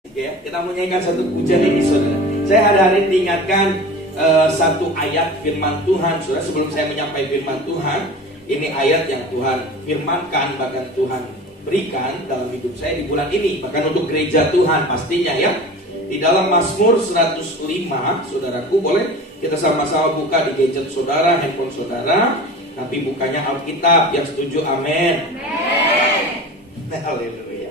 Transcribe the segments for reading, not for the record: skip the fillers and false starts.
Ya, kita menyanyikan satu pujian ini, saudara. Saya hari-hari diingatkan satu ayat firman Tuhan, saudara. Sebelum saya menyampaikan firman Tuhan, ini ayat yang Tuhan firmankan, bahkan Tuhan berikan dalam hidup saya di bulan ini, bahkan untuk gereja Tuhan pastinya ya. Di dalam Mazmur 105, saudaraku, boleh kita sama-sama buka di gadget saudara, handphone saudara. Tapi bukanya Alkitab, yang setuju amin. Haleluya.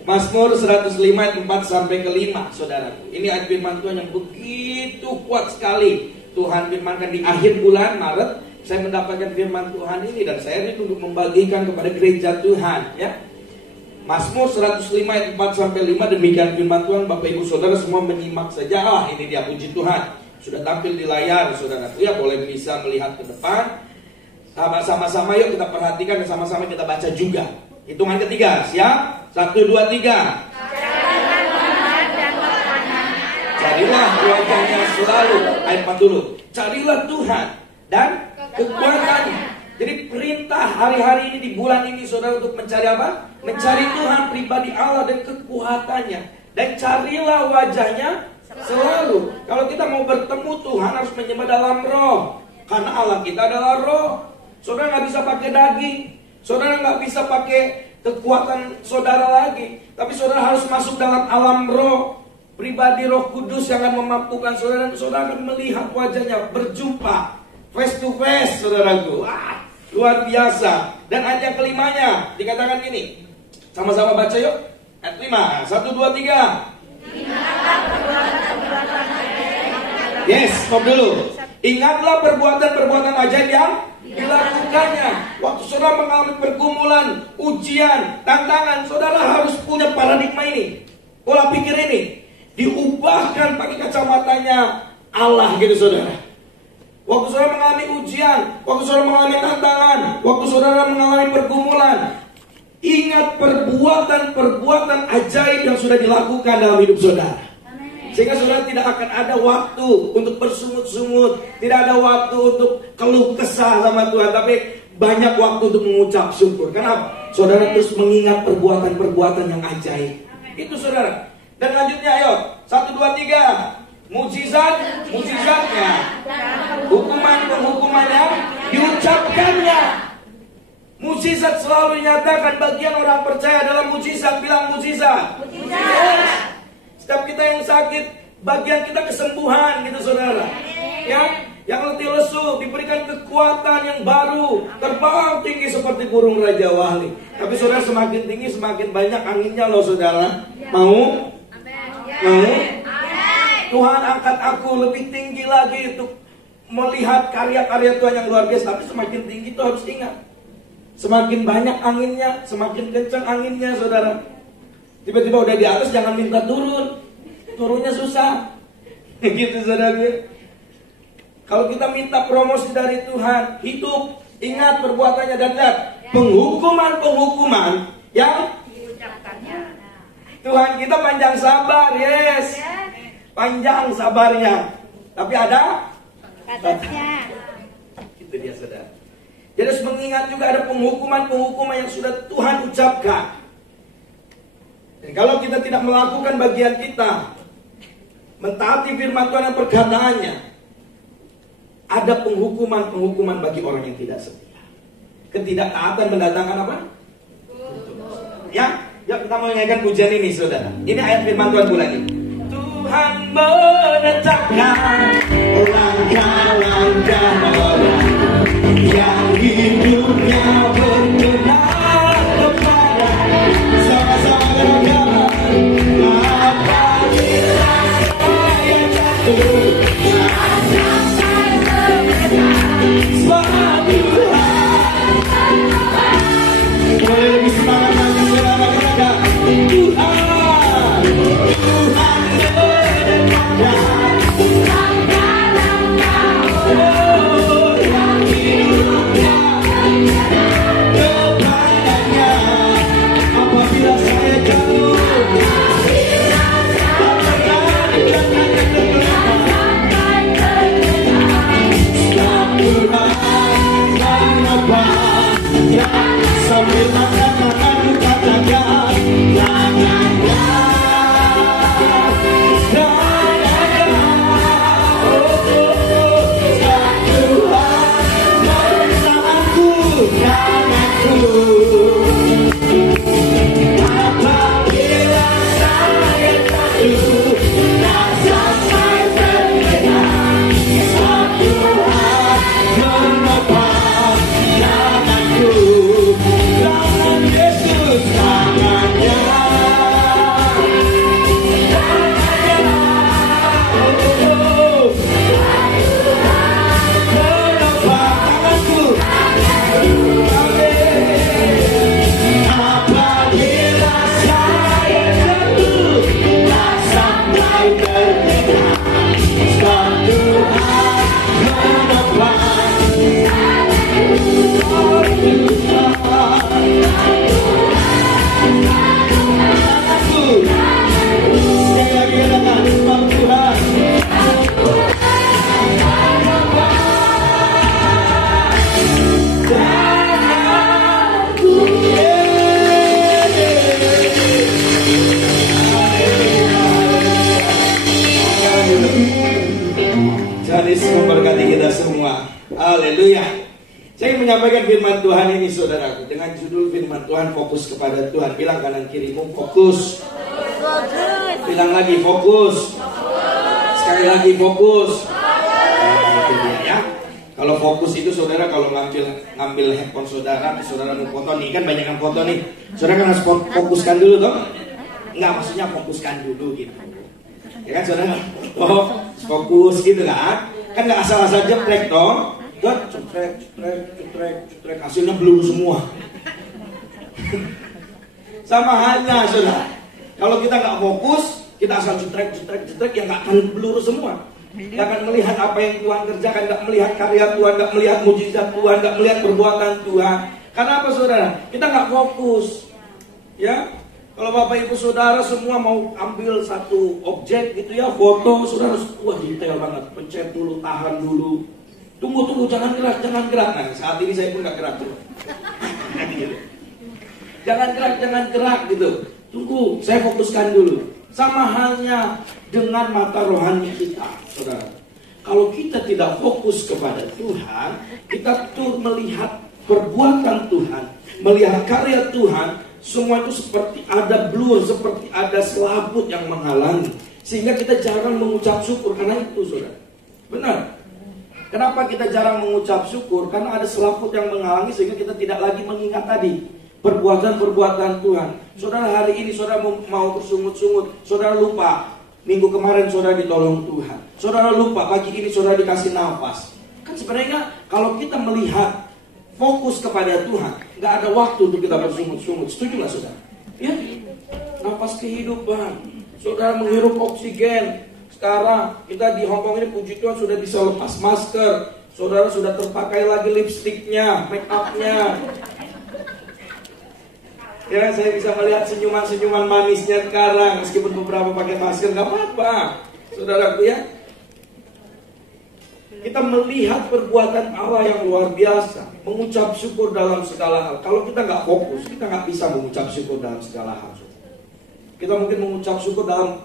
Mazmur 105 ayat 4 sampai ke 5, saudaraku. Ini ayat firman Tuhan yang begitu kuat sekali. Tuhan firmankan di akhir bulan Maret, saya mendapatkan firman Tuhan ini dan saya rindu untuk membagikan kepada gereja Tuhan, ya. Mazmur 105 ayat 4 sampai 5, demikian firman Tuhan. Bapak Ibu Saudara semua menyimak saja. Ini dia, puji Tuhan. Sudah tampil di layar, saudaraku, ya. Boleh bisa melihat ke depan. Sama-sama yuk kita perhatikan dan sama-sama kita baca juga. Hitungan ketiga, siap? 1, 2, 3. Carilah wajahnya selalu. Ayat 4 dulu. Carilah Tuhan dan kekuatannya. Jadi perintah hari-hari ini di bulan ini, saudara, untuk mencari apa? Mencari Tuhan, pribadi Allah dan kekuatannya. Dan carilah wajahnya selalu. Kalau kita mau bertemu Tuhan harus menyembah dalam roh. Karena Allah kita adalah roh. Saudara nggak bisa pakai daging. Saudara nggak bisa pakai kekuatan saudara lagi. Tapi saudara harus masuk dalam alam roh. Pribadi Roh Kudus yang akan memampukan saudara. Dan saudara akan melihat wajahnya, berjumpa face to face, saudaraku. Wah, luar biasa. Dan ayat yang kelimanya dikatakan gini. Sama-sama baca yuk. Ayat 5, 1, 2, 3. Yes, stop dulu. Ingatlah perbuatan-perbuatan ajaib yang dilakukannya. Waktu saudara mengalami pergumulan, ujian, tantangan, saudara harus punya paradigma ini, pola pikir ini. Diubahkan pakai kacamatanya Allah, gitu saudara. Waktu saudara mengalami ujian, waktu saudara mengalami tantangan, waktu saudara mengalami pergumulan, ingat perbuatan-perbuatan ajaib yang sudah dilakukan dalam hidup saudara. Sehingga saudara tidak akan ada waktu untuk bersungut-sungut, tidak ada waktu untuk keluh kesah sama Tuhan, tapi banyak waktu untuk mengucap syukur. Kenapa? Saudara terus mengingat perbuatan-perbuatan yang ajaib. Itu saudara. Dan lanjutnya ayo, 1, 2, 3. Mujizatnya, hukuman yang diucapkannya. Mujizat selalu dinyatakan. Bagian orang percaya dalam mujizat. Bilang mujizat. Yes. Setiap kita yang sakit, bagian kita kesembuhan, gitu saudara. Ya, yang letih lesu diberikan kekuatan yang baru, terbang tinggi seperti burung Raja Wali. Tapi saudara, semakin tinggi semakin banyak anginnya loh saudara. Mau? Tuhan angkat aku lebih tinggi lagi untuk melihat karya-karya Tuhan yang luar biasa. Tapi semakin tinggi itu harus ingat, semakin banyak anginnya, semakin kencang anginnya saudara. Tiba-tiba udah di atas, jangan minta turun. Turunnya susah. Gitu saudara. Kalau kita minta promosi dari Tuhan, hidup, ingat perbuatannya dan lihat penghukuman yang diucapkannya. Tuhan kita panjang sabar, yes. Panjang sabarnya. Tapi ada batasnya. Itu dia saudara. Jadi harus mengingat juga ada penghukuman yang sudah Tuhan ucapkan. Dan kalau kita tidak melakukan bagian kita, mentaati firman Tuhan dan perkataannya, ada penghukuman bagi orang yang tidak setia. Ketidaktaatan mendatangkan apa? Ya, kita mau menyanyikan pujian ini saudara. Ini ayat firman Tuhan bulan ini. Tuhan menetapkan langkah-langkah orang yang hidupnya berguna kepada sama-sama beragama. Apabila saya jatuh, sampai sebab Tuhan. Boleh lebih semangat lagi saudara kita. Tuhan menetapkan Haleluya. Saya ingin menyampaikan firman Tuhan ini saudaraku. Dengan judul firman Tuhan, fokus kepada Tuhan. Bilang kanan kirimu, fokus. Bilang lagi, fokus. Sekali lagi, fokus. Itu dia ya. Kalau fokus itu saudara, kalau ngambil handphone saudara mau foto nih, kan banyak yang foto nih. Saudara kan harus fokuskan dulu toh. Enggak, maksudnya fokuskan dulu gitu. Ya kan saudara? Oh, fokus gitu kan. Kan nggak asal-asal jeprek toh. Cetrek, hasilnya blur semua. Sama halnya saudara. Kalau kita nggak fokus, kita asal cetrek, ya nggak akan blur semua. Nggak akan melihat apa yang Tuhan kerjakan, nggak melihat karya Tuhan, nggak melihat mujizat Tuhan, nggak melihat perbuatan Tuhan. Karena apa saudara? Kita nggak fokus. Ya, kalau Bapak Ibu Saudara semua mau ambil satu objek gitu ya, foto, saudara harus wah detail banget, pencet dulu, tahan dulu. Tunggu, jangan gerak. Nah, saat ini saya pun gak gerak tuh. Jangan gerak gitu. Tunggu, saya fokuskan dulu. Sama halnya dengan mata rohani kita, saudara. Kalau kita tidak fokus kepada Tuhan, kita tuh melihat perbuatan Tuhan, melihat karya Tuhan, semua itu seperti ada blur, seperti ada selaput yang menghalangi. Sehingga kita jarang mengucap syukur karena itu, saudara. Benar. Kenapa kita jarang mengucap syukur? Karena ada selaput yang menghalangi sehingga kita tidak lagi mengingat tadi perbuatan-perbuatan Tuhan. Saudara hari ini saudara mau bersungut-sungut, saudara lupa minggu kemarin saudara ditolong Tuhan. Saudara lupa pagi ini saudara dikasih nafas. Kan sebenarnya kalau kita melihat fokus kepada Tuhan, nggak ada waktu untuk kita bersungut-sungut. Setuju nggak saudara? Ya, nafas kehidupan. Saudara menghirup oksigen. Sekarang kita di Hongkong ini puji Tuhan sudah bisa lepas masker. Saudara sudah terpakai lagi lipstiknya, make upnya. Ya, saya bisa melihat senyuman-senyuman manisnya sekarang. Meskipun beberapa pakai masker, gak apa-apa. Saudaraku ya, kita melihat perbuatan Allah yang luar biasa. Mengucap syukur dalam segala hal. Kalau kita gak fokus, kita gak bisa mengucap syukur dalam segala hal. Kita mungkin mengucap syukur dalam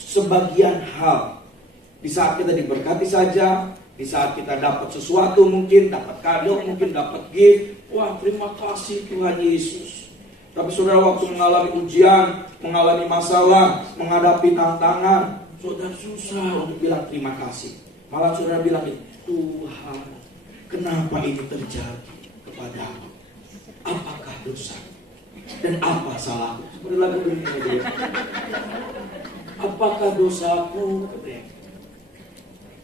sebagian hal. Di saat kita diberkati saja, di saat kita dapat sesuatu mungkin, dapat kado, mungkin dapat gift. Wah, terima kasih Tuhan Yesus. Tapi saudara waktu mengalami ujian, mengalami masalah, menghadapi tantangan, saudara susah untuk bilang terima kasih. Malah saudara bilang, Tuhan, kenapa ini terjadi kepadaku? Apakah dosa? Dan apa salahku? Seperti lagu ini. Apakah dosaku?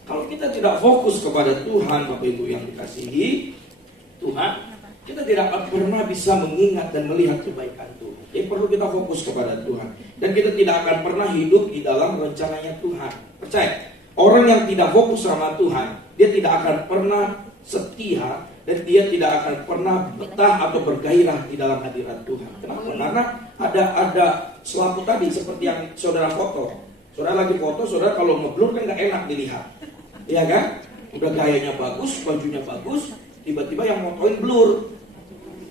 Kalau kita tidak fokus kepada Tuhan, Bapak Ibu yang dikasihi Tuhan, kita tidak akan pernah bisa mengingat dan melihat kebaikan Tuhan. Jadi perlu kita fokus kepada Tuhan. Dan kita tidak akan pernah hidup di dalam rencananya Tuhan. Percaya, orang yang tidak fokus sama Tuhan, dia tidak akan pernah setia dan dia tidak akan pernah betah atau bergairah di dalam hadirat Tuhan. Kenapa? Karena ada selaput tadi seperti yang saudara foto. Saudara lagi foto, saudara kalau ngeblur kan gak enak dilihat. Iya kan? Udah gayanya bagus, bajunya bagus, tiba-tiba yang motoin blur.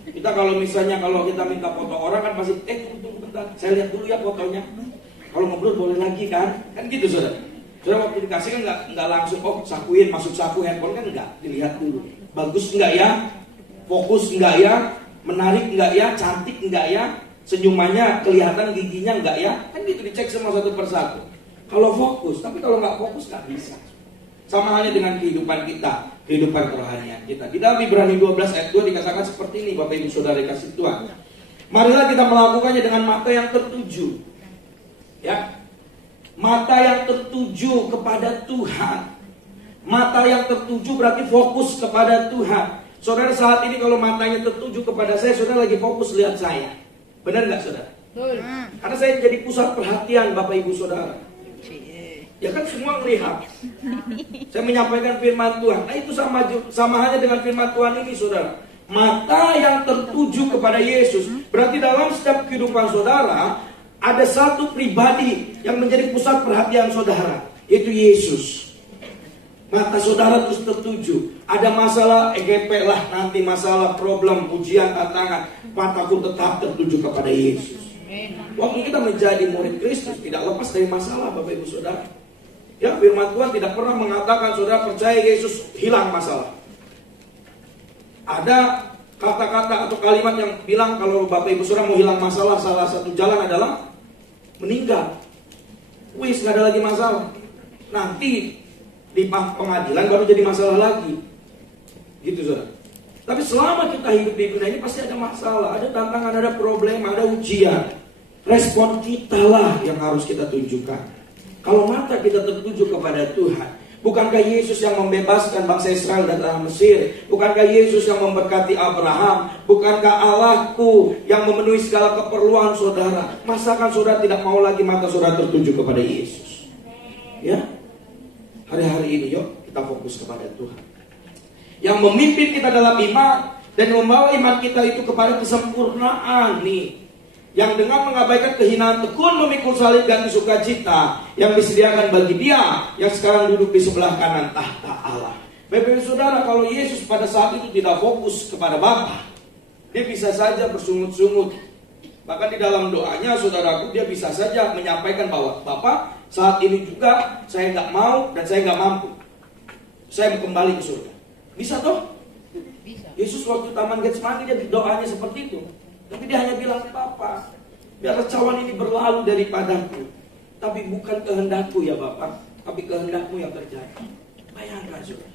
Kita kalau misalnya kalau kita minta foto orang kan pasti tunggu bentar, saya lihat dulu ya fotonya. Kalau ngeblur boleh lagi kan? Kan gitu saudara. Saudara waktu dikasih kan nggak langsung sakuin masuk saku handphone kan nggak, dilihat dulu. Bagus nggak ya? Fokus nggak ya? Menarik nggak ya? Cantik nggak ya? Senyumannya kelihatan, giginya nggak ya? Kan gitu dicek semua satu persatu. Kalau fokus, tapi kalau nggak fokus nggak bisa. Sama halnya dengan kehidupan kita, kehidupan kerohanian kita. Di dalam Ibrani 12 ayat 2 dikatakan seperti ini, Bapak Ibu Saudara kasih Tuhan. Marilah kita melakukannya dengan mata yang tertuju. Ya. Mata yang tertuju kepada Tuhan. Mata yang tertuju berarti fokus kepada Tuhan. Saudara saat ini kalau matanya tertuju kepada saya, saudara lagi fokus lihat saya. Benar nggak saudara? Karena saya jadi pusat perhatian Bapak Ibu Saudara. Ya kan semua melihat. Saya menyampaikan firman Tuhan. Nah itu sama halnya dengan firman Tuhan ini saudara. Mata yang tertuju kepada Yesus. Berarti dalam setiap kehidupan saudara ada satu pribadi yang menjadi pusat perhatian saudara, yaitu Yesus. Mata saudara terus tertuju. Ada masalah EGP lah, nanti masalah problem, ujian, tantangan, mataku tetap tertuju kepada Yesus. Waktu kita menjadi murid Kristus tidak lepas dari masalah Bapak Ibu Saudara. Ya, firman Tuhan tidak pernah mengatakan saudara percaya Yesus hilang masalah. Ada kata-kata atau kalimat yang bilang kalau Bapak Ibu Saudara mau hilang masalah, salah satu jalan adalah meninggal. Wis, nggak ada lagi masalah. Nanti di pengadilan baru jadi masalah lagi. Gitu Saudara. Tapi selama kita hidup di dunia ini pasti ada masalah, ada tantangan, ada problem, ada ujian. Respon kita lah yang harus kita tunjukkan. Kalau mata kita tertuju kepada Tuhan, bukankah Yesus yang membebaskan bangsa Israel dari tanah Mesir? Bukankah Yesus yang memberkati Abraham? Bukankah Allahku yang memenuhi segala keperluan saudara? Masakan saudara tidak mau lagi mata saudara tertuju kepada Yesus? Ya, hari-hari ini yuk kita fokus kepada Tuhan yang memimpin kita dalam iman dan membawa iman kita itu kepada kesempurnaan nih. Yang dengan mengabaikan kehinaan tekun memikul salib dan sukacita yang disediakan bagi dia yang sekarang duduk di sebelah kanan tahta Allah. Bapak Saudara, kalau Yesus pada saat itu tidak fokus kepada Bapa, dia bisa saja bersungut-sungut. Bahkan di dalam doanya saudaraku, dia bisa saja menyampaikan bahwa Bapa, saat ini juga saya nggak mau dan saya nggak mampu. Saya mau kembali ke surga. Bisa toh? Bisa. Yesus waktu Taman Getsemani dia doanya seperti itu. Tapi dia hanya bilang, Bapa, biarlah cawan ini berlalu daripadaku. Tapi bukan kehendakku ya Bapak, tapi kehendakmu yang terjadi. Bayangkan saudara.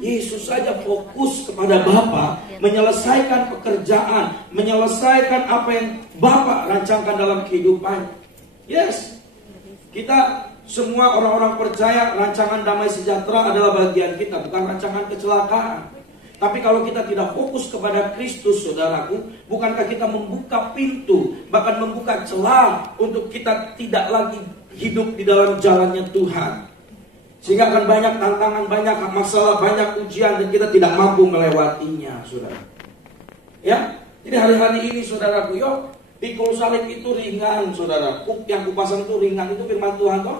Yesus saja fokus kepada Bapa, menyelesaikan pekerjaan, menyelesaikan apa yang Bapa rancangkan dalam kehidupan. Yes, kita semua orang-orang percaya rancangan damai sejahtera adalah bagian kita, bukan rancangan kecelakaan. Tapi kalau kita tidak fokus kepada Kristus, saudaraku, bukankah kita membuka pintu, bahkan membuka celah untuk kita tidak lagi hidup di dalam jalannya Tuhan. Sehingga akan banyak tantangan, banyak masalah, banyak ujian, dan kita tidak mampu melewatinya, saudara. Ya, jadi hari-hari ini, saudaraku, yuk, pikul salib itu ringan, saudara. Yang kupasang itu ringan, itu firman Tuhan, toh.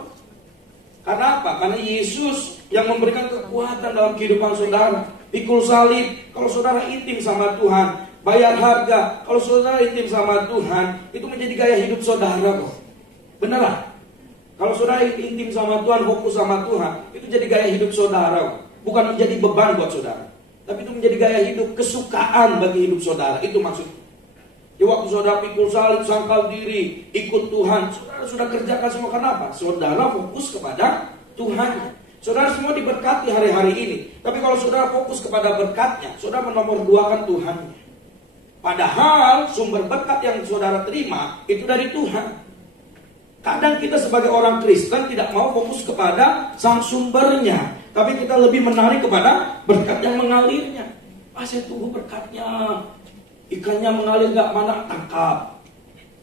Karena apa? Karena Yesus yang memberikan kekuatan dalam kehidupan saudara. Pikul salib, kalau saudara intim sama Tuhan, bayar harga, kalau saudara intim sama Tuhan, itu menjadi gaya hidup saudara kok. Beneran? Kalau saudara intim sama Tuhan, fokus sama Tuhan, itu jadi gaya hidup saudara. Bukan menjadi beban buat saudara, tapi itu menjadi gaya hidup, kesukaan bagi hidup saudara. Itu maksudnya. Di waktu saudara pikul salib, sangkal diri, ikut Tuhan, saudara sudah kerjakan semua. Kenapa? Saudara fokus kepada Tuhan. Saudara semua diberkati hari-hari ini. Tapi kalau saudara fokus kepada berkatnya, saudara menomorduakan Tuhan. Padahal sumber berkat yang saudara terima itu dari Tuhan. Kadang kita sebagai orang Kristen tidak mau fokus kepada sang sumbernya, tapi kita lebih menarik kepada berkat yang mengalirnya. Saya tunggu berkatnya. Ikannya mengalir gak, mana tangkap.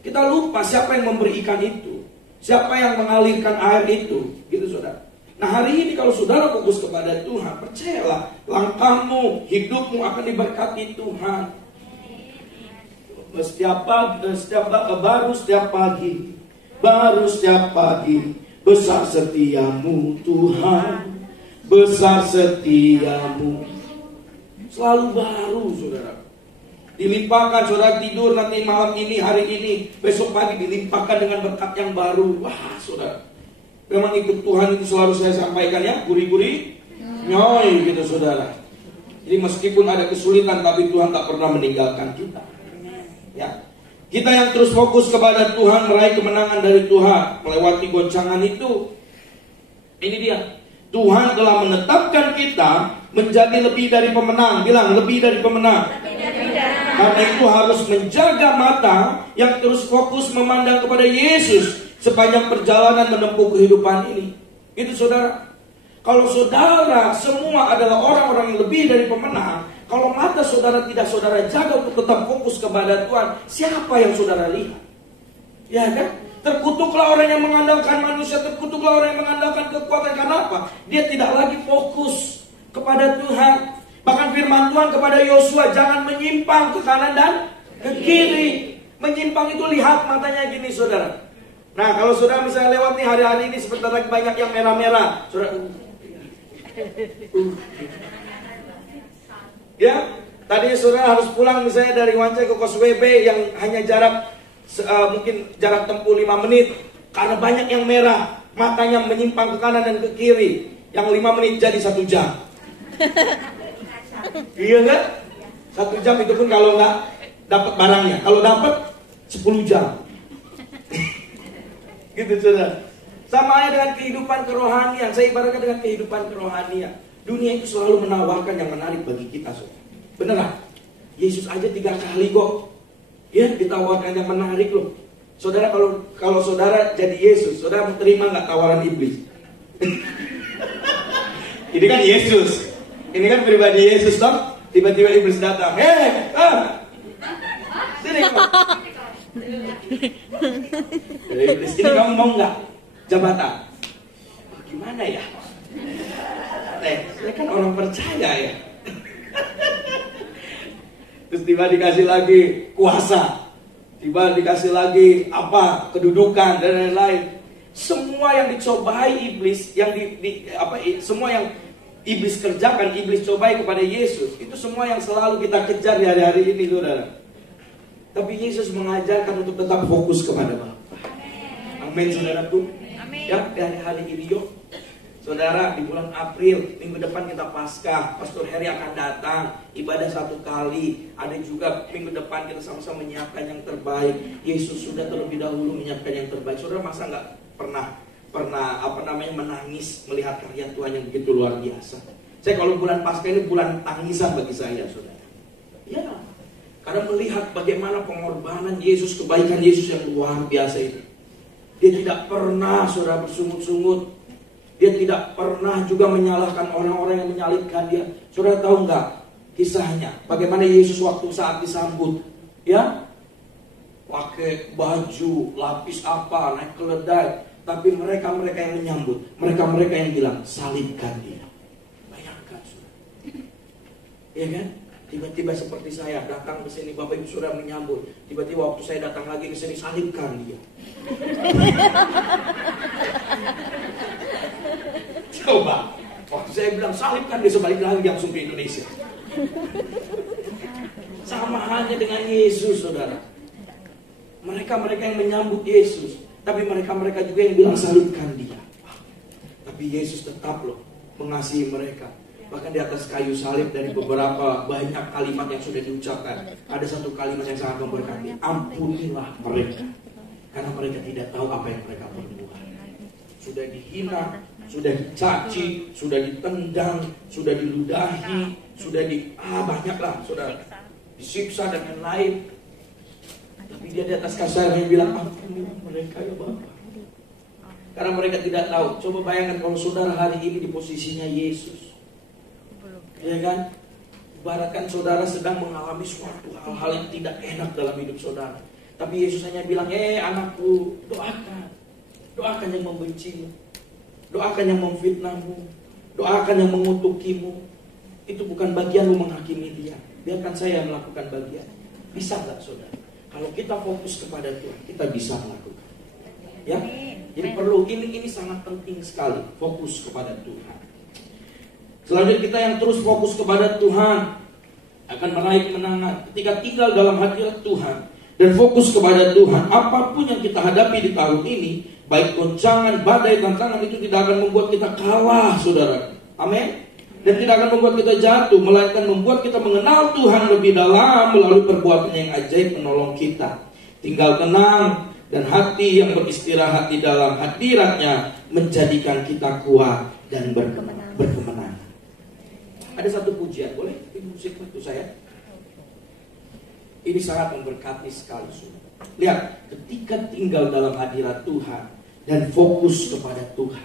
Kita lupa siapa yang memberi ikan itu, siapa yang mengalirkan air itu, gitu saudara. Nah hari ini kalau saudara fokus kepada Tuhan, percayalah langkahmu, hidupmu akan diberkati Tuhan. Baru setiap pagi, besar setiamu Tuhan, besar setiamu. Selalu baru saudara. Dilimpahkan saudara tidur nanti malam ini, hari ini, besok pagi dilimpahkan dengan berkat yang baru. Wah saudara, memang ikut Tuhan itu selalu saya sampaikan ya, guri-guri nyoy gitu saudara. Jadi meskipun ada kesulitan, tapi Tuhan tak pernah meninggalkan kita. Ya, kita yang terus fokus kepada Tuhan, meraih kemenangan dari Tuhan, melewati goncangan itu. Ini dia, Tuhan telah menetapkan kita menjadi lebih dari pemenang. Bilang lebih dari pemenang. Karena itu harus menjaga mata yang terus fokus memandang kepada Yesus sepanjang perjalanan menempuh kehidupan ini. Itu saudara. Kalau saudara semua adalah orang-orang yang lebih dari pemenang, kalau mata saudara tidak saudara jaga untuk tetap fokus kepada Tuhan, siapa yang saudara lihat? Ya kan? Terkutuklah orang yang mengandalkan manusia, terkutuklah orang yang mengandalkan kekuatan. Karena apa? Dia tidak lagi fokus kepada Tuhan. Bahkan firman Tuhan kepada Yosua, jangan menyimpang ke kanan dan ke kiri. Menyimpang itu lihat matanya gini saudara. Nah kalau saudara misalnya lewat nih hari-hari ini, sebentar lagi banyak yang merah-merah saudara. Ya, tadinya saudara harus pulang misalnya dari Wancai ke Kos WB yang hanya jarak mungkin jarak tempuh 5 menit. Karena banyak yang merah, matanya menyimpang ke kanan dan ke kiri. Yang 5 menit jadi 1 jam. Iya kan? 1 jam itu pun kalau nggak dapat barangnya. Kalau dapat 10 jam. Gitu saudara. Sama aja dengan kehidupan kerohanian. Saya ibaratkan dengan kehidupan kerohanian. Dunia itu selalu menawarkan yang menarik bagi kita, saudara. Beneran? Yesus aja 3 kali kok, ya, ditawarkan yang menarik loh. Saudara, kalau saudara jadi Yesus, saudara mau terima nggak tawaran iblis? Ini kan Yesus, ini kan pribadi Yesus toh. Tiba-tiba iblis datang, sini kamu. Dari iblis, ini kamu mau nggak jabatan? Gimana ya? Saya kan orang percaya ya. Terus tiba dikasih lagi kuasa, tiba dikasih lagi apa, kedudukan dan lain-lain. Semua yang dicobai iblis, semua yang iblis kerjakan, iblis cobai kepada Yesus, itu semua yang selalu kita kejar di hari-hari ini, saudara. Tapi Yesus mengajarkan untuk tetap fokus kepada Bapa. Amin, saudaraku. Ya, di hari-hari ini yuk. Saudara, di bulan April, minggu depan kita Paskah. Pastor Heri akan datang, ibadah 1 kali. Ada juga minggu depan kita sama-sama menyiapkan yang terbaik. Yesus sudah terlebih dahulu menyiapkan yang terbaik. Saudara, masa nggak pernah menangis melihat karya Tuhan yang begitu luar biasa? Saya kalau bulan Paskah ini bulan tangisan bagi saya, saudara. Ya, karena melihat bagaimana pengorbanan Yesus, kebaikan Yesus yang luar biasa itu. Dia tidak pernah, saudara, bersungut-sungut. Dia tidak pernah juga menyalahkan orang-orang yang menyalibkan dia. Saudara tahu nggak kisahnya? Bagaimana Yesus waktu saat disambut, ya, pakai baju lapis apa, naik keledai. Tapi mereka yang menyambut, mereka yang bilang salibkan dia. Bayangkan, saudara. Ya kan? Tiba-tiba seperti saya datang ke sini, Bapak Ibu Saudara menyambut. Tiba-tiba waktu saya datang lagi ke sini, salibkan dia. Coba, waktu saya bilang salibkan dia, sebalik lagi langsung ke Indonesia. Sama halnya dengan Yesus, saudara. Mereka yang menyambut Yesus, tapi mereka juga yang bilang salibkan dia. Tapi Yesus tetap loh mengasihi mereka. Bahkan di atas kayu salib, dari beberapa banyak kalimat yang sudah diucapkan, ada satu kalimat yang sangat memberkati. Ampunilah mereka, karena mereka tidak tahu apa yang mereka perbuat. Sudah dihina, sudah dicaci, sudah ditendang, sudah diludahi, sudah banyaklah, sudah disiksa dan lain-lain. Tapi dia di atas kasarnya bilang, ampunilah mereka ya Bapak. Karena mereka tidak tahu. Coba bayangkan kalau saudara hari ini di posisinya Yesus. Ya kan? Ibaratkan saudara sedang mengalami suatu hal-hal yang tidak enak dalam hidup saudara. Tapi Yesus hanya bilang, anakku, doakan yang membencimu, doakan yang memfitnahmu, doakan yang mengutukimu. Itu bukan bagianmu menghakimi dia. Biarkan saya melakukan bagian. Bisa nggak, saudara? Kalau kita fokus kepada Tuhan, kita bisa melakukan. Ya, jadi perlu ini sangat penting sekali, fokus kepada Tuhan. Selanjutnya kita yang terus fokus kepada Tuhan akan meraih kemenangan ketika tinggal dalam hadirat Tuhan dan fokus kepada Tuhan. Apapun yang kita hadapi di tahun ini, baik goncangan, badai, tantangan, itu tidak akan membuat kita kalah, saudara. Amin. Dan tidak akan membuat kita jatuh, melainkan membuat kita mengenal Tuhan lebih dalam melalui perbuatan yang ajaib menolong kita. Tinggal tenang dan hati yang beristirahat di dalam hadiratnya menjadikan kita kuat dan berkemenangan. Ada satu pujian, boleh? Ini musik itu saya. Ini sangat memberkati sekali, saudara. Lihat, ketika tinggal dalam hadirat Tuhan dan fokus kepada Tuhan.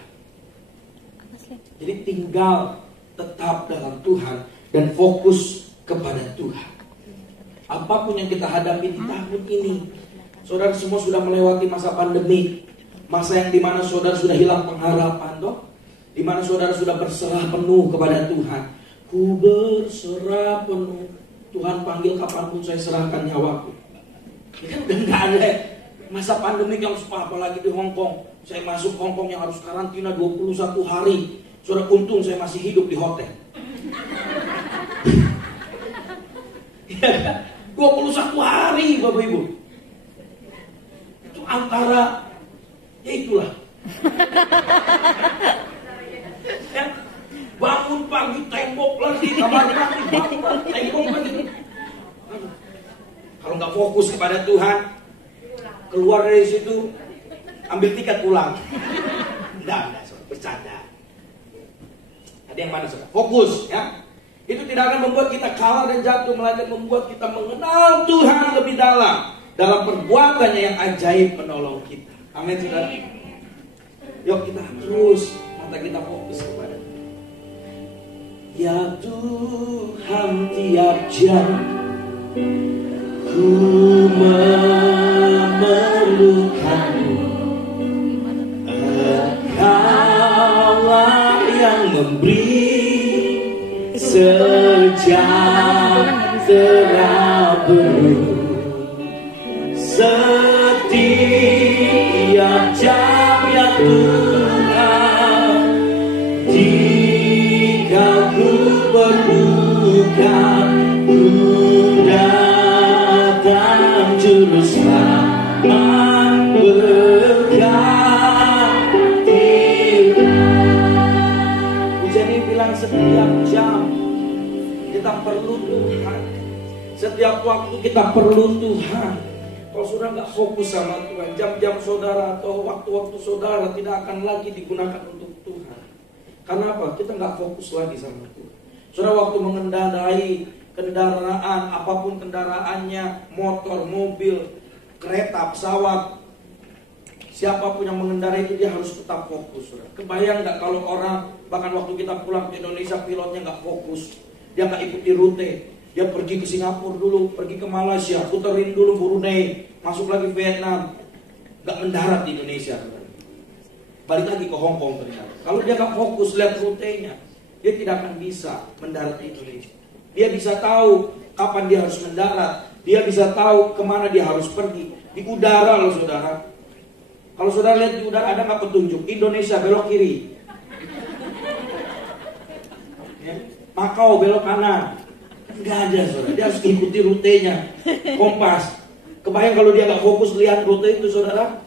Jadi tinggal tetap dalam Tuhan dan fokus kepada Tuhan. Apapun yang kita hadapi di tahun ini, saudara semua sudah melewati masa pandemi, masa yang dimana saudara sudah hilang pengharapan, toh? Dimana saudara sudah berserah penuh kepada Tuhan. Ku berserah penuh, Tuhan panggil kapanpun saya serahkan nyawaku. Ini kan udah gak ada masa pandemi yang apalagi di Hong Kong. Saya masuk Hong Kong yang harus karantina 21 hari. Saudara, untung saya masih hidup di hotel. 21 hari Bapak Ibu. Itu antara, ya itulah. Ya, bangun pagi tembok lagi, kamar mandi bangun tembok lagi. Kalau nggak fokus kepada Tuhan, keluar dari situ, ambil tiket pulang. Enggak, saudara, bercanda. Ada yang mana, saudara? Fokus, ya. Itu tidak akan membuat kita kalah dan jatuh, melainkan membuat kita mengenal Tuhan lebih dalam perbuatannya yang ajaib menolong kita. Amin, saudara. Yuk kita terus mata kita fokus kepada Tuhan. Ya Tuhan, tiap jam ku memerlukanmu. Engkaulah yang memberi sejahtera baru. Setiap jam ya Tuhan, jika ku perlukan, ku datang juru selamat berkati. Jadi bilang setiap jam kita perlu Tuhan, setiap waktu kita perlu Tuhan. Kalau saudara nggak fokus sama Tuhan, jam-jam saudara atau waktu-waktu saudara tidak akan lagi digunakan untuk Tuhan. Karena apa? Kita nggak fokus lagi sama Tuhan. Saudara waktu mengendarai kendaraan, apapun kendaraannya, motor, mobil, kereta, pesawat, siapapun yang mengendarai itu dia harus tetap fokus. Saudara. Kebayang nggak kalau orang, bahkan waktu kita pulang ke Indonesia, pilotnya nggak fokus, dia nggak ikuti rute. Dia pergi ke Singapura dulu, pergi ke Malaysia, puterin dulu Brunei, masuk lagi Vietnam, nggak mendarat di Indonesia. Balik lagi ke Hong Kong ternyata. Kalau dia nggak fokus lihat rutenya, dia tidak akan bisa mendarat di Indonesia. Dia bisa tahu kapan dia harus mendarat, dia bisa tahu kemana dia harus pergi. Di udara loh saudara. Kalau saudara lihat di udara ada nggak petunjuk? Indonesia belok kiri, ya. Makau belok kanan. Nggak ada saudara, dia harus ikuti rutenya, kompas. Kebayang kalau dia nggak fokus lihat rute itu saudara,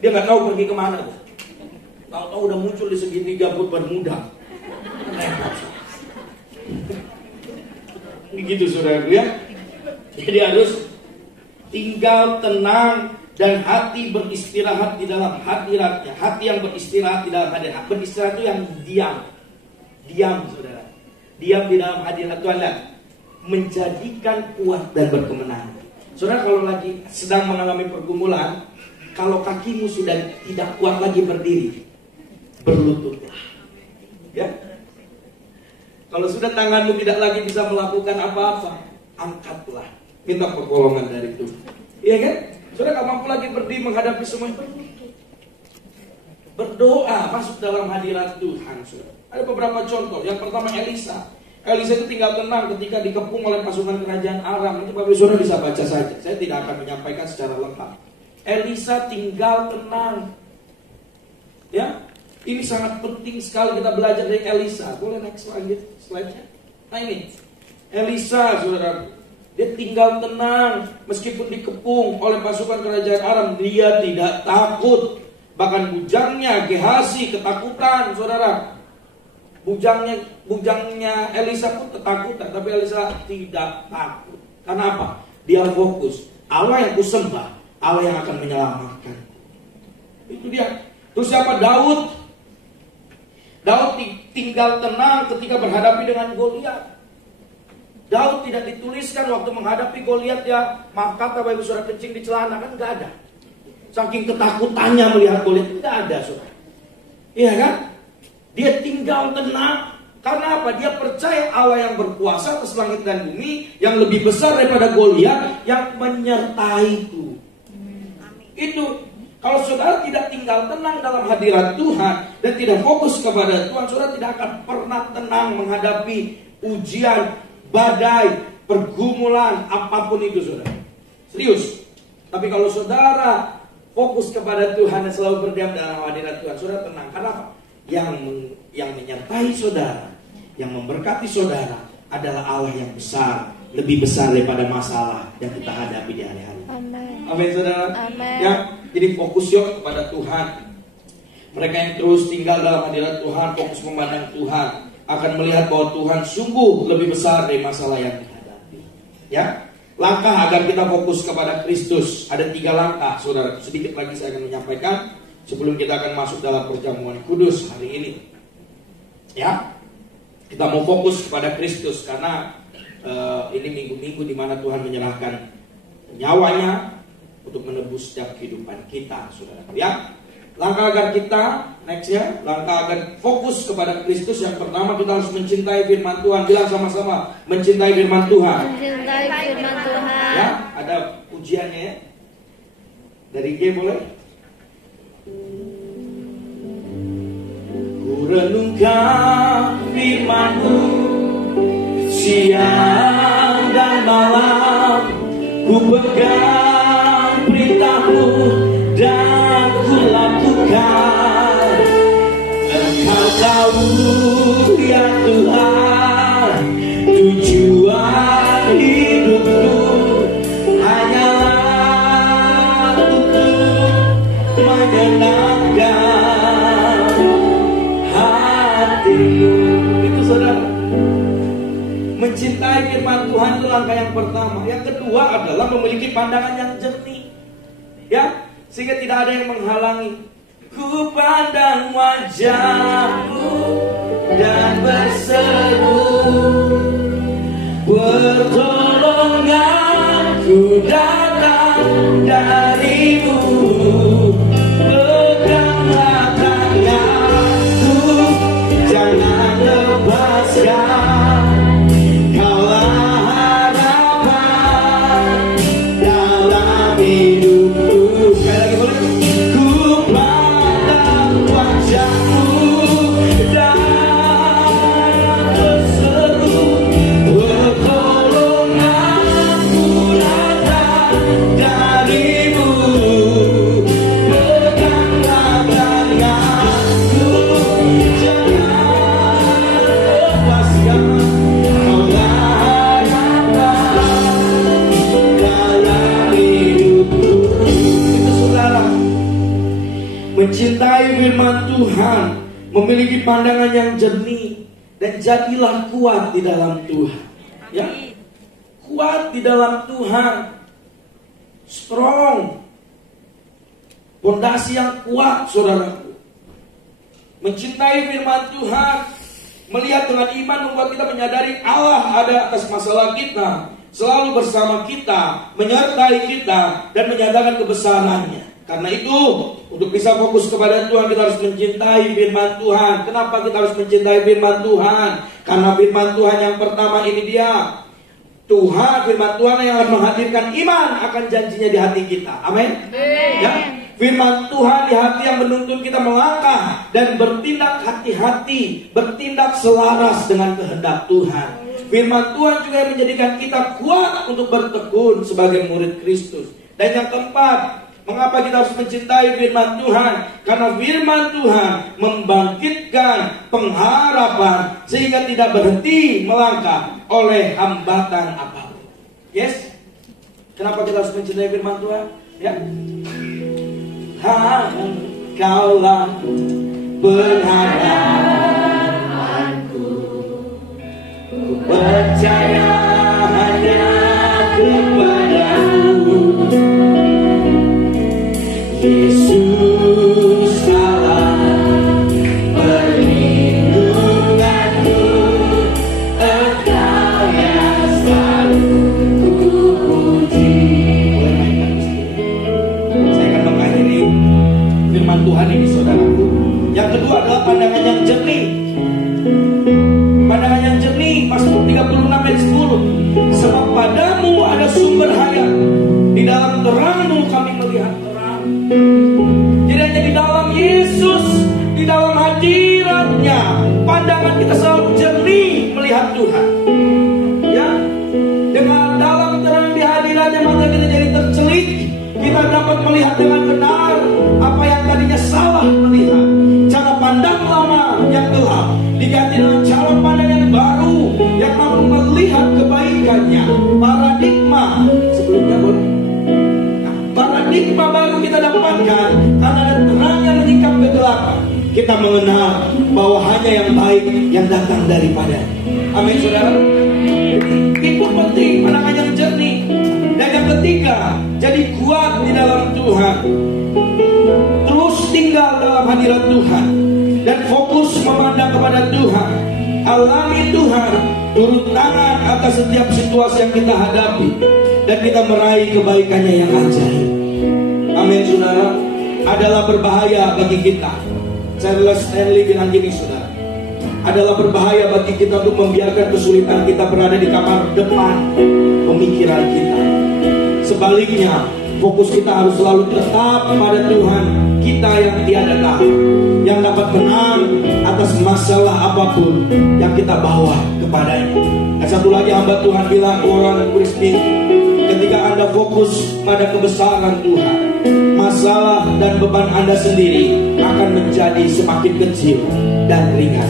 dia nggak tahu pergi kemana tuh. Tahu-tahu udah muncul di segitiga Bermuda. Begitu saudara ya. Jadi harus tinggal tenang dan hati beristirahat di dalam hadiratnya. Hati yang beristirahat di dalam hadirat. Beristirahat itu yang diam saudara. Diam di dalam hadirat Tuhan lah. Menjadikan kuat dan berkemenangan. Saudara kalau lagi sedang mengalami pergumulan, kalau kakimu sudah tidak kuat lagi berdiri, berlututlah. Ya. Kalau sudah tanganmu tidak lagi bisa melakukan apa-apa, angkatlah. Minta pertolongan dari Tuhan. Iya kan? Saudara kalau mampu lagi berdiri menghadapi semua itu, berdoa masuk dalam hadirat Tuhan. Saudara. Ada beberapa contoh. Yang pertama Elisa itu tinggal tenang ketika dikepung oleh pasukan kerajaan Aram. Itu Bapak Saudara bisa baca saja. Saya tidak akan menyampaikan secara lengkap. Elisa tinggal tenang. Ya, ini sangat penting sekali kita belajar dari Elisa. Boleh next slide-nya. Nah ini, Elisa saudara, dia tinggal tenang meskipun dikepung oleh pasukan kerajaan Aram. Dia tidak takut. Bahkan bujangnya Gehazi ketakutan, saudara. Bujangnya Elisa pun ketakutan, tapi Elisa tidak takut. Karena apa? Dia fokus. Allah yang kusembah, Allah yang akan menyelamatkan. Itu dia. Terus siapa? Daud tinggal tenang ketika berhadapi dengan Goliat. Daud tidak dituliskan waktu menghadapi Goliat ya, maaf kata Bapak Saudara kencing di celana, kan nggak ada. Saking ketakutannya melihat Goliat, nggak ada saudara. Iya kan? Dia tinggal tenang. Karena apa? Dia percaya Allah yang berkuasa atas langit dan bumi, yang lebih besar daripada Goliat, yang menyertaiku. Itu. Kalau saudara tidak tinggal tenang dalam hadirat Tuhan dan tidak fokus kepada Tuhan, saudara tidak akan pernah tenang menghadapi ujian, badai, pergumulan, apapun itu saudara. Serius. Tapi kalau saudara fokus kepada Tuhan dan selalu berdiam dalam hadirat Tuhan, saudara tenang. Karena apa? Yang menyertai saudara, yang memberkati saudara adalah Allah yang besar, lebih besar daripada masalah yang kita hadapi di hari-hari. Amin saudara. Amin. Ya, jadi fokus yuk kepada Tuhan. Mereka yang terus tinggal dalam hadirat Tuhan, fokus memandang Tuhan, akan melihat bahwa Tuhan sungguh lebih besar dari masalah yang dihadapi. Ya, langkah agar kita fokus kepada Kristus. Ada 3 langkah, saudara. Sedikit lagi saya akan menyampaikan sebelum kita akan masuk dalam perjamuan kudus hari ini. Ya, kita mau fokus kepada Kristus karena ini minggu-minggu di mana Tuhan menyerahkan nyawanya untuk menebus setiap kehidupan kita, saudara. Ya, langkah agar kita nextnya, langkah agar fokus kepada Kristus, yang pertama kita harus mencintai firman Tuhan. Bilang sama-sama, mencintai firman Tuhan. Mencintai firman Tuhan. Ya, ada ujiannya ya. Dari G boleh? Ku renungkan firman-Mu siang dan malam, ku pegang perintah-Mu dan ku lakukan. Engkau tahu ya Tuhan, tujuan hidupku hanyalah untuk menyenangkan hati. Itu saudara, mencintai firman Tuhan itu langkah yang pertama. Yang kedua adalah memiliki pandangan yang jernih, ya, sehingga tidak ada yang menghalangi. Ku pandang wajah-Mu dan berseru, pertolonganku datang dari-Mu. Peganglah tanganku, jangan lepaskan. Kaulah harapan dalam hidupku. Sekali lagi boleh? Ku pandang wajah-Mu dan berseru, pertolonganku datang dari-Mu. Peganglah tanganku, jangan lepaskan. Kaulah harapan dalam hidupku. Itu saudara, mencintai firman Tuhan, memiliki pandangan yang jernih, dan jadilah kuat di dalam Tuhan. Ya, kuat di dalam Tuhan, strong, pondasi yang kuat, saudaraku. Mencintai firman Tuhan, melihat dengan iman membuat kita menyadari Allah ada atas masalah kita, selalu bersama kita, menyertai kita, dan menyatakan kebesarannya. Karena itu, untuk bisa fokus kepada Tuhan, kita harus mencintai firman Tuhan. Kenapa kita harus mencintai firman Tuhan? Karena firman Tuhan yang pertama ini dia, Tuhan, firman Tuhan yang akan menghadirkan iman akan janjinya di hati kita. Amin. Ya, firman Tuhan di hati yang menuntun kita melangkah dan bertindak hati-hati, bertindak selaras dengan kehendak Tuhan. Firman Tuhan juga yang menjadikan kita kuat untuk bertekun sebagai murid Kristus. Dan yang keempat, mengapa kita harus mencintai firman Tuhan? Karena firman Tuhan membangkitkan pengharapan sehingga tidak berhenti melangkah oleh hambatan apapun. Yes? Kenapa kita harus mencintai firman Tuhan? Ya. Kaulah pengharapanku, ku percaya hanya kepada-Mu. Yesus Allah perlindunganku, Engkau yang selalu ku puji. Saya akan mengakhiri firman Tuhan ini, saudaraku. Yang kedua adalah pandangan yang jernih. Pandangan yang jernih, Mazmur 36 ayat 10. Sebab padamu ada sumber hayat, di dalam terang-Mu kami melihat terang. Jadi hanya di dalam Yesus, di dalam hadirat-Nya, pandangan kita selalu jernih melihat Tuhan. Ya, dengan dalam terang di hadirat-Nya maka kita jadi tercelik. Kita dapat melihat dengan benar apa yang tadinya salah melihat. Cara pandang lama yang gelap diganti dengan cara pandang yang baru yang mampu melihat kebaikannya. Paradigma sebelumnya boleh. Paradigma baru kita dapatkan karena ada terang yang menyingkap kegelapan. Kita mengenal bahwa hanya yang baik yang datang daripada. Amin, saudara. Itu penting, pandangan yang jernih. ketiga, jadi kuat di dalam Tuhan. Terus tinggal dalam hadirat Tuhan dan fokus memandang kepada Tuhan. Alami Tuhan, turun tangan atas setiap situasi yang kita hadapi, dan kita meraih kebaikannya yang ajaib. Amin, saudara. Adalah berbahaya bagi kita. Charles Stanley bilang gini, saudara, adalah berbahaya bagi kita untuk membiarkan kesulitan kita berada di kamar depan pemikiran kita. Sebaliknya, fokus kita harus selalu tetap pada Tuhan kita yang tiada tahu, yang dapat menang atas masalah apapun yang kita bawa kepadanya. Dan satu lagi hamba Tuhan bilang, orang Kristen, ketika Anda fokus pada kebesaran Tuhan, masalah dan beban Anda sendiri akan menjadi semakin kecil dan ringan.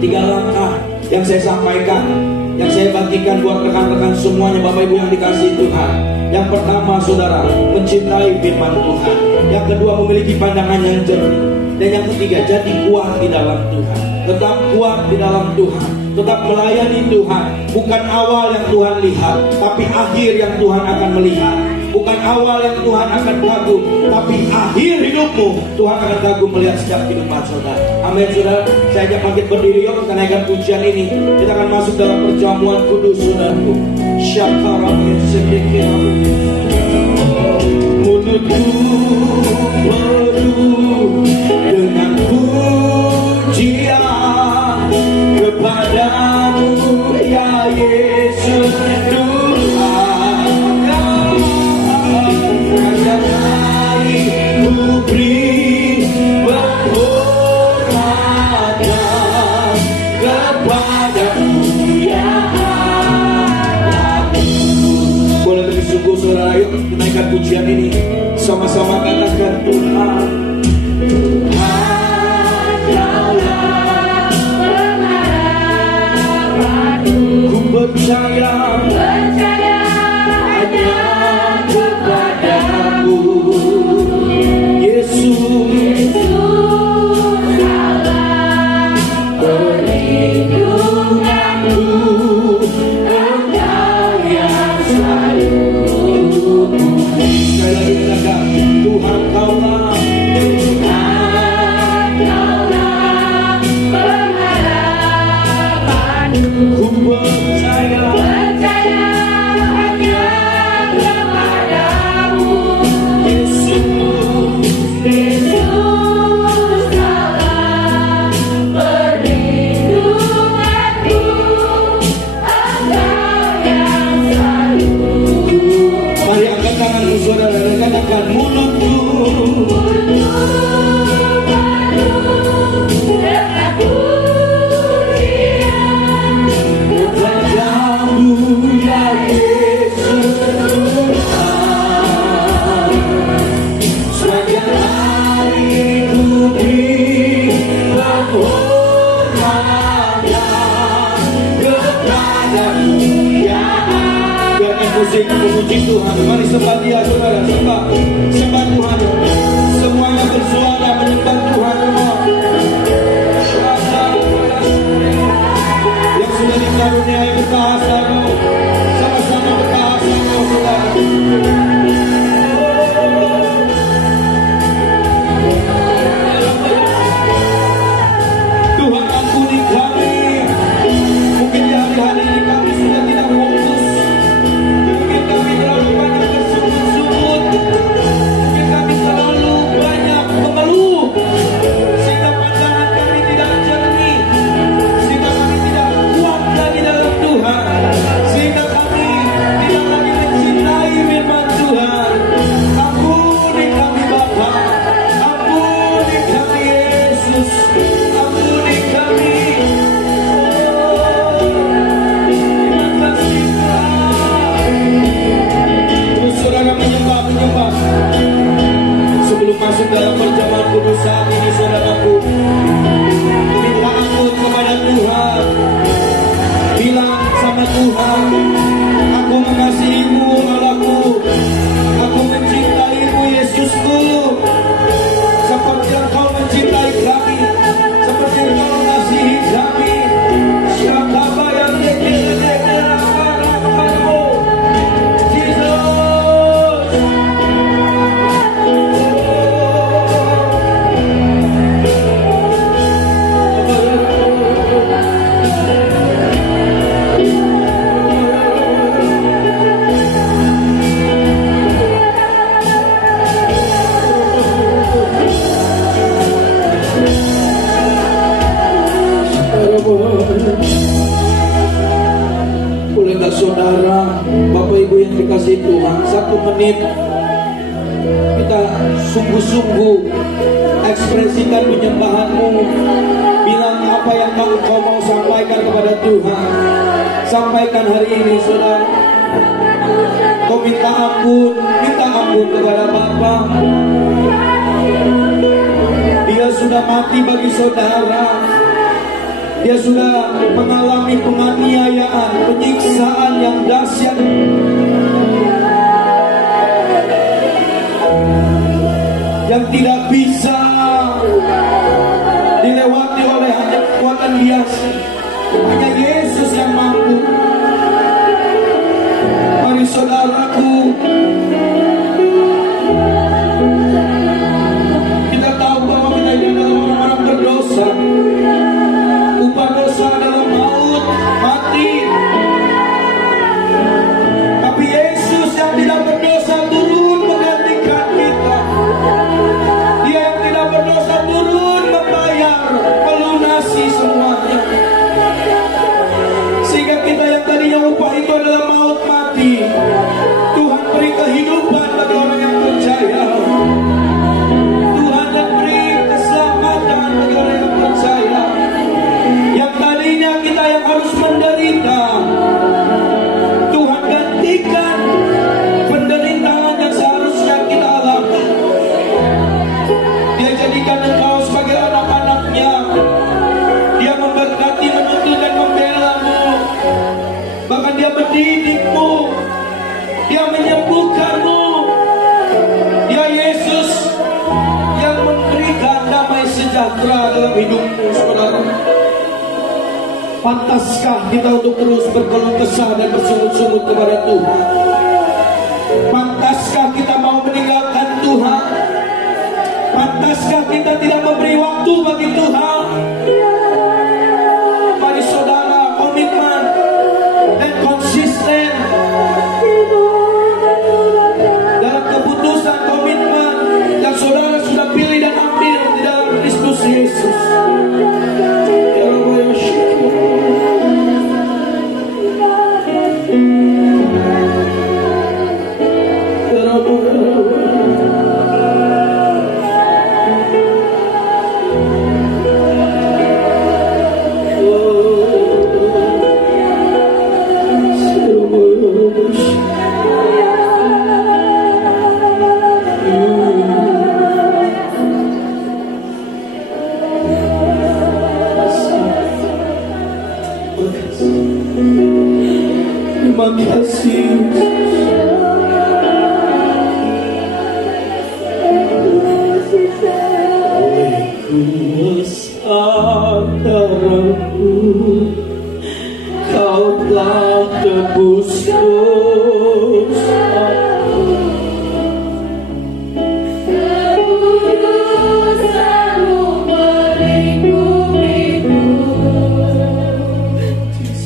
3 langkah yang saya sampaikan, yang saya bagikan buat rekan-rekan semuanya, Bapak Ibu yang dikasihi Tuhan. Yang pertama, saudara, mencintai firman Tuhan. Yang kedua, memiliki pandangan yang jernih. Dan yang ketiga, jadi kuat di dalam Tuhan. Tetap kuat di dalam Tuhan, tetap melayani Tuhan. Bukan awal yang Tuhan lihat, tapi akhir yang Tuhan akan melihat. Bukan awal yang Tuhan akan kagum, tapi akhir hidupmu Tuhan akan kagum melihat setiap kehidupan saudara. Amin, saudara. Saya ajak bangkit berdiri, yuk kita naikkan pujian ini. Kita akan masuk dalam perjamuan kudus, saudaraku. Syakaramu sedekiramu. Mulutku penuh dengan pujian kepadamu, ya Yesus Tuhan. Ku beri penghormatan kepadamu, ya Allah. Boleh lebih sungguh, saudara, yuk menaikkan pujian ini. Sama-sama katakan, Tuhan, ku percaya hanya kepadamu, Yesus, Allah, perlindunganku, Engkau yang selalu. Sekali lagi katakan, Tuhan Kaulah, Tuhan Kaulah pengharapanku. Ku percaya hanya kepadamu, Yesus, Yesus Allah, perlindunganku, Engkau yang selalu. Mari angkat tanganmu, saudara, dan katakan, mulutku musik memuji Tuhan. Mari sembah Dia, saudara, sembah Tuhan. Semuanya bersuara menyembah Tuhan. Yang sudah dikaruniai bertahan, sama-sama bertahan, saudara. Tuhan, ampuni kami. Mungkin di hari-hari ini kami sudah tidak fokus. Mungkin kami terlalu banyak bersungut-sungut. kasih Tuhan, 1 menit kita sungguh-sungguh ekspresikan penyembahan-Mu. Bilang apa yang Kau mau sampaikan kepada Tuhan. Sampaikan hari ini, saudara. Kau minta ampun kepada Bapa. Dia sudah mati bagi saudara. Dia sudah mengalami penganiayaan, penyiksaan yang dahsyat. Yang tidak bisa dilewati oleh hanya kekuatan biasa. Hanya Yesus yang mampu. Mari saudaraku, kita tahu bahwa kita ini adalah orang-orang berdosa. Upah dosa adalah maut, mati. Tapi Yesus yang tidak berdosa turun menggantikan kita. Dia yang tidak berdosa turun membayar, melunasi semuanya. Sehingga kita yang tadinya upah itu adalah maut, mati, Tuhan beri kehidupan bagi orang yang percaya. Tuhan yang beri keselamatan bagi orang yang percaya. Yang tadinya kita yang harus menderita, Tuhan gantikan penderitaan yang seharusnya kita alami. Dia jadikan engkau sebagai anak-anaknya. Dia memberkati, menuntun dan membela-Mu. Bahkan Dia mendidikmu. Dia menyembuhkan-Mu. Dia Yesus yang memberikan damai sejahtera dalam hidupmu, saudara. Pantaskah kita untuk terus berkeluh kesah dan bersungut-sungut kepada Tuhan? Pantaskah kita mau meninggalkan Tuhan? Pantaskah kita tidak memberi waktu bagi Tuhan? Mari saudara komitmen dan konsisten dalam keputusan komitmen yang saudara sudah pilih dan ambil di dalam Kristus Yesus. Terima kasih. Oleh kuasa darah-Mu, Kau telah tebus dosa. Keputusan-Mu melindungiku.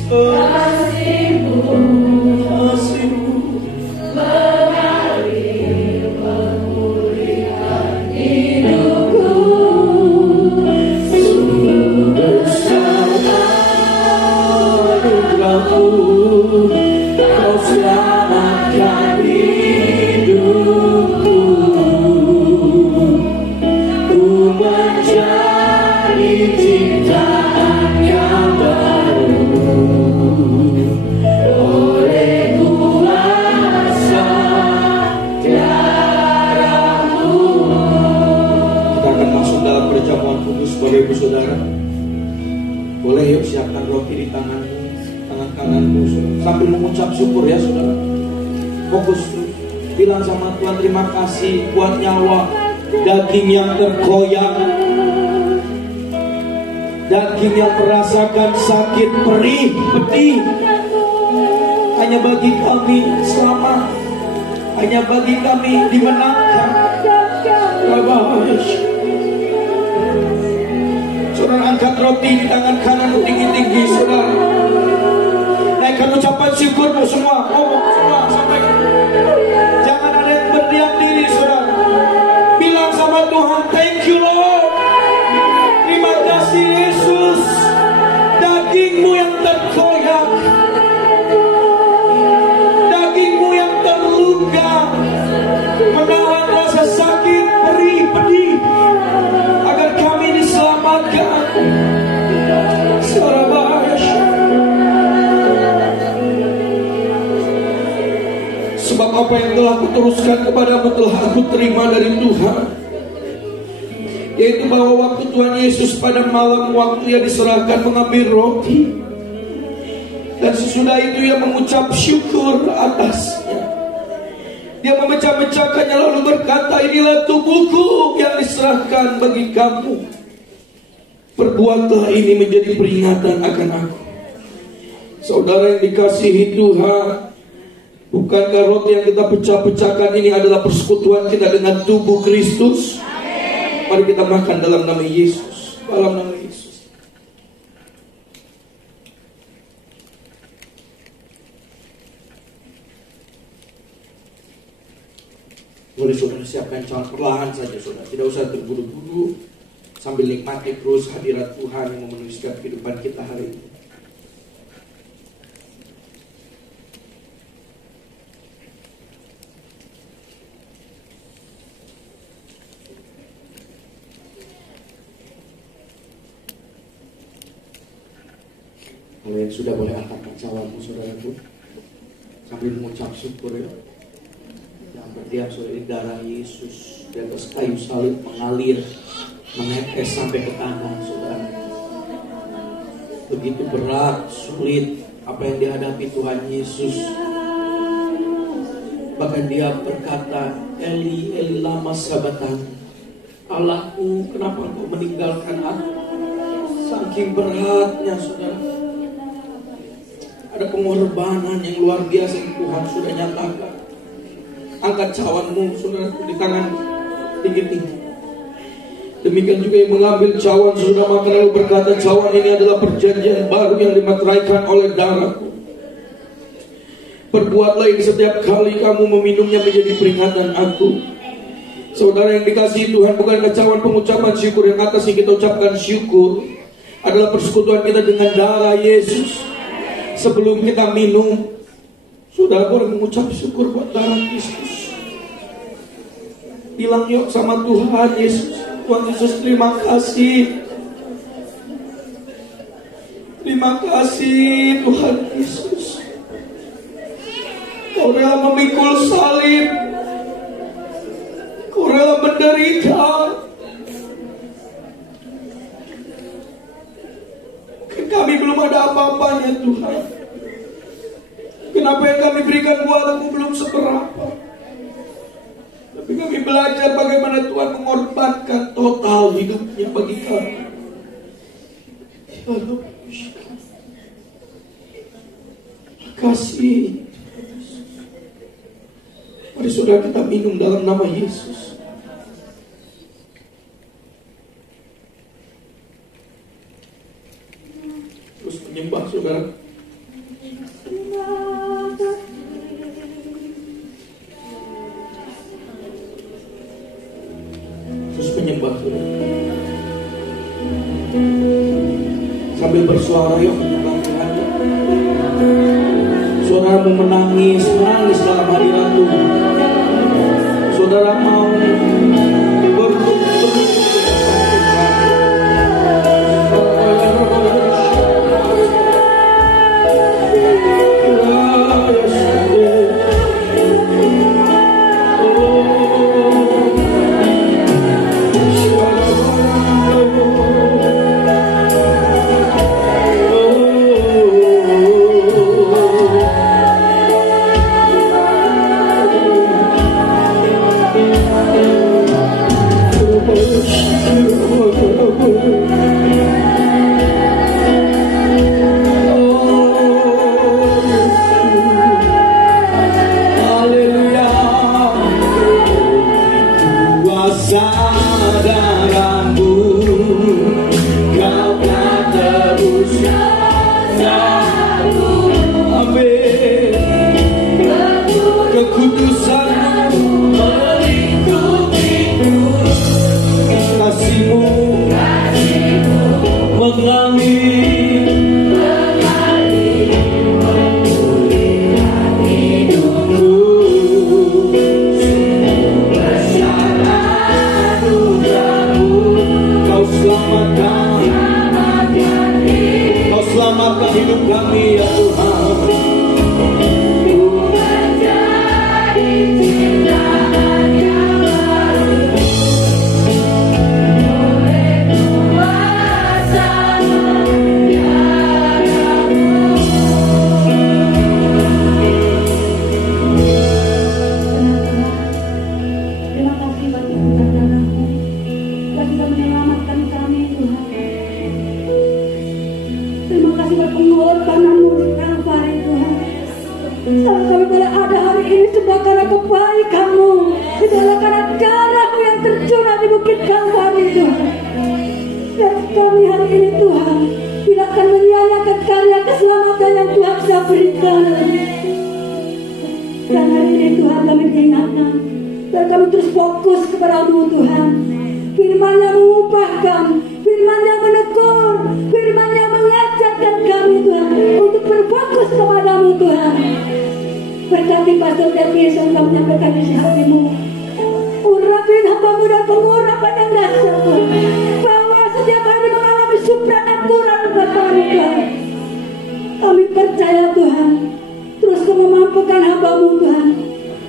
Kasih-Mu mengalir memulihkan hidupku. Sungguh besar anugerah-Mu, Kau selamatkan hidupku. Ku menjadi ciptaan yang baru oleh kuasa darah-Mu. Kita akan masuk dalam perjamuan kudus, Bapak Ibu Saudara. Boleh yuk siapkan roti di tanganmu, tangan kananmu, saudara. Sambil mengucap syukur ya saudara. Fokus terus. Bilang sama Tuhan, terima kasih buat nyawa, daging yang terkoyak, daging yang merasakan sakit, perih, pedih. Hanya bagi kami selamat, hanya bagi kami dimenangkan. Saudara angkat roti di tangan kanan tinggi-tinggi, saudara. Naikkan ucapan syukurmu semua, ngomong semua, sampaikan. Jangan ada yang berdiam diri, saudara. Bilang sama Tuhan, thank you Lord. Terima kasih Yesus. Daging-Mu yang terkoyak, daging-Mu yang terluka, Sebab apa yang telah aku teruskan kepadamu telah aku terima dari Tuhan, yaitu bahwa waktu Tuhan Yesus pada malam waktu Ia diserahkan mengambil roti, dan sesudah itu Ia mengucap syukur atasnya. Dia memecah-mecahkannya lalu berkata, inilah tubuhku yang diserahkan bagi kamu. Perbuatlah ini menjadi peringatan akan aku. Saudara yang dikasihi Tuhan, bukankah roti yang kita pecah-pecahkan ini adalah persekutuan kita dengan tubuh Kristus? Mari kita makan dalam nama Yesus. Dalam nama Yesus. Boleh saudara siapkan cawan perlahan saja saudara. Tidak usah terburu-buru. Sambil nikmati terus hadirat Tuhan yang memenuhi setiap kehidupan kita hari ini. Kalau yang sudah boleh angkat cawanmu saudaraku, sambil mengucap syukur ya. Yang berdiam saudara, darah Yesus di atas kayu salib mengalir, menetes sampai ke tanah saudara. Begitu berat, sulit apa yang dihadapi Tuhan Yesus. Bahkan dia berkata, Eli, Eli lama sabachthani, Allahku, kenapa engkau meninggalkan aku? Saking beratnya saudara. Ada pengorbanan yang luar biasa yang Tuhan sudah nyatakan. Angkat cawanmu saudara di tangan tinggi-tinggi. Demikian juga yang mengambil cawan sudah makan lalu berkata, cawan ini adalah perjanjian baru yang dimateraikan oleh darahku. Perbuatlah ini setiap kali kamu meminumnya menjadi peringatan aku. Saudara yang dikasihi Tuhan, bukankah cawan pengucapan syukur yang atas yang kita ucapkan syukur adalah persekutuan kita dengan darah Yesus. Sebelum kita minum, saudara boleh mengucap syukur buat darah Kristus. Bilang yuk sama Tuhan Yesus, Tuhan Yesus terima kasih. Terima kasih Tuhan Yesus. Kau rela memikul salib, Kau rela menderita. Kami belum ada apa-apanya Tuhan. Kenapa yang kami berikan buatmu belum seberapa? Tapi kami belajar bagaimana Tuhan mengorbankan total hidupnya bagi kami. Terima kasih. Mari saudara kita minum dalam nama Yesus. Terus menyembah saudara. Terus menyembah saudara. Sambil bersuara yuk menyembah Tuhan. Saudara mau menangis dalam hadirat Tuhan. Saudara mau berlutut. selamatkan hidup kami ya Tuhan. Kami boleh ada hari ini semua karena kebaikan-Mu, adalah karena darah-Mu yang tercurah di bukit Kalvari Tuhan. Dan kami hari ini Tuhan tidak akan menyia-nyiakan karya keselamatan yang Tuhan sudah berikan. Dan hari ini Tuhan kami diingatkan dan kami terus fokus kepada-Mu Tuhan. Firman yang mengubahkan, firman yang menegur, firman yang mengajarkan kami Tuhan untuk berfokus kepada-Mu Tuhan. Berkati Pastor Devi yang kami menyampaikan isi hati-Mu. Urapin hamba-Mu dan pengurapan yang dasar Tuhan, bahwa setiap hari mengalami supranatural Bapa-Mu Tuhan. Kami percaya Tuhan, terus memampukan hamba-Mu Tuhan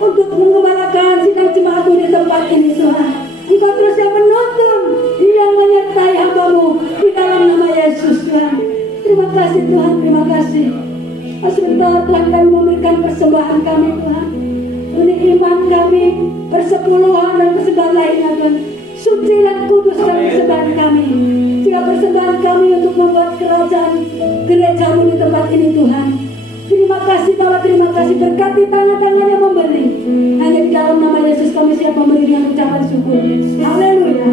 untuk mengembalakan sidang jemaat-Mu di tempat ini Tuhan. Engkau terus yang menuntun, yang menyertai hamba-Mu di dalam nama Yesus Tuhan. Terima kasih Tuhan, terima kasih. Sebentar Tuhan kami memberikan persembahan kami Tuhan. Ini iman kami, persepuluhan dan persembahan lainnya Tuhan. Suci dan kuduskan persembahan kami. Jika persembahan kami untuk membuat kerajaan gereja-Mu di tempat ini Tuhan. Terima kasih Bapak, terima kasih. Berkati tangan-tangan yang memberi. Hanya di dalam nama Yesus kami siap memberi dengan ucapan syukur. Haleluya.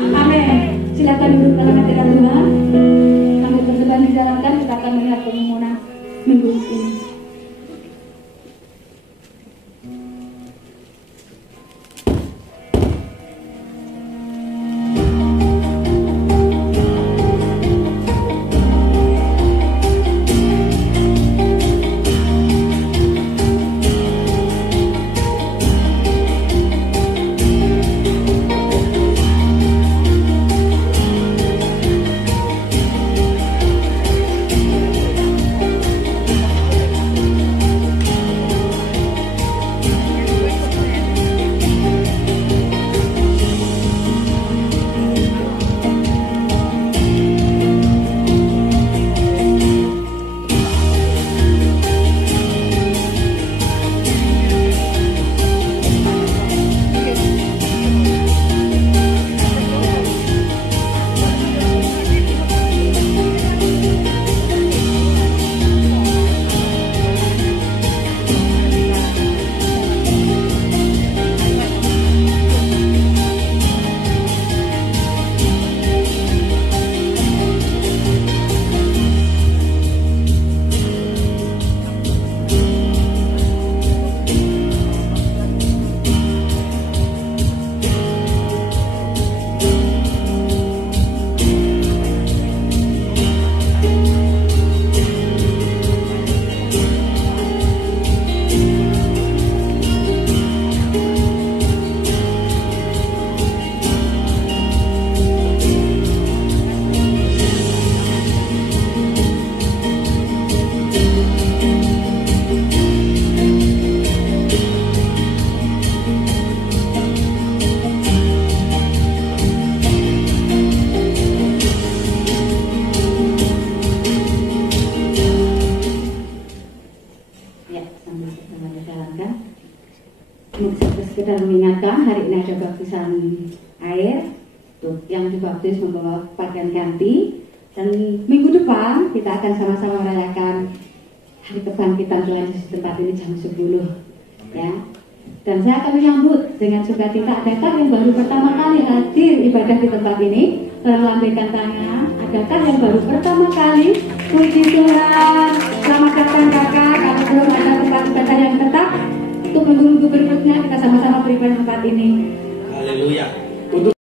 Amin. Silakan duduk dalam hadirat Tuhan. Kami persembahan dijalankan, kita akan melihat pengumuman minggu ini. Sekedar mengingatkan hari ini ada baptisan air yang dibaptis membawa pakaian ganti, dan minggu depan kita akan sama-sama merayakan hari kebangkitan Tuhan Yesus di tempat ini jam 10 ya. Dan saya akan menyambut dengan sukacita. Adakah yang baru pertama kali hadir ibadah di tempat ini? Tolong lambaikan tangan. Adakah yang baru pertama kali? Puji Tuhan. Selamat datang kakak. Kalau belum ada tempat ibadah yang tetap, untuk minggu berikutnya kita sama-sama beribadah tempat ini. Haleluya.